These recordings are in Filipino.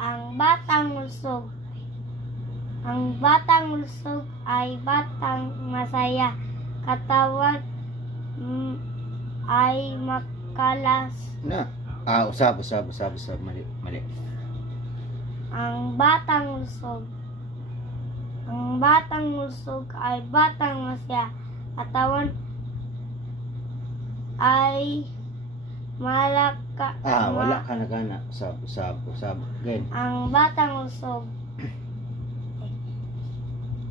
Ang batang lusog. Ang batang lusog ay batang masaya. Katawan ay makalas. Na. Usab. Mali. Ang batang lusog. Ang batang lusog ay batang masaya. Katawan ay malaka. Wala ka na gana. Usab. Again. Ang batang lusog.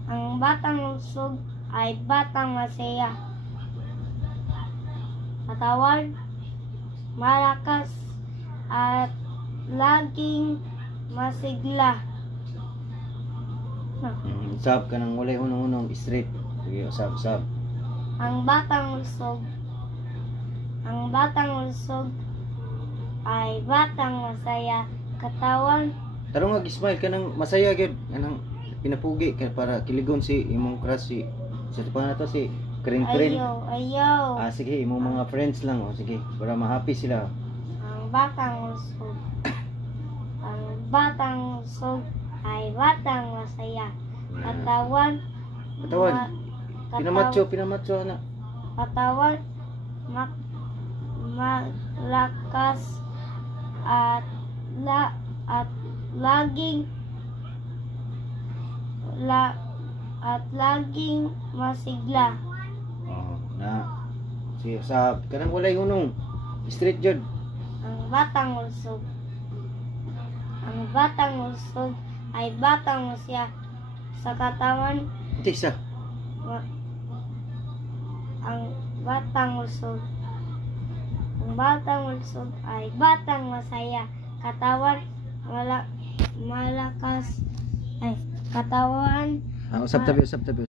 Ang batang lusog ay batang masaya. Katawan malakas at laging masigla. Usab ka nang walay hunong straight. Sige, usab. Ang batang lusog. Ang batang lusog ay batang masaya. Katawan Tarong smile ka nang masaya gyud anang pinapugi ka para kiligon si imong crush si sa pa na to si Kring. ayaw. Sige, imong mga friends lang sige para ma-happy sila. Ang batang lusog. Ang batang lusog ay batang masaya. Katawan Pinamatso na. Katawan malakas at laging masigla. Si sa kanang walay hunong straight jud. Ang batang lusog. Ang batang lusog ay batang masaya. Sa katawan Tisa. ang batang lusog. Ang batang lusog ay batang masaya. Katawan malakas. Katawan Usab tabi.